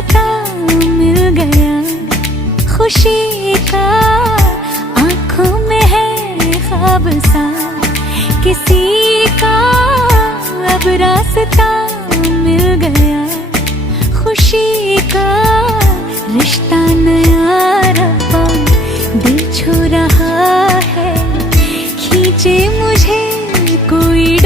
रास्ता मिल गया खुशी का, आंखों में है ख्वाब सा किसी का, अब रास्ता मिल गया खुशी का। रिश्ता नया रब्बा दिल छू रहा है, खींचे मुझे कोई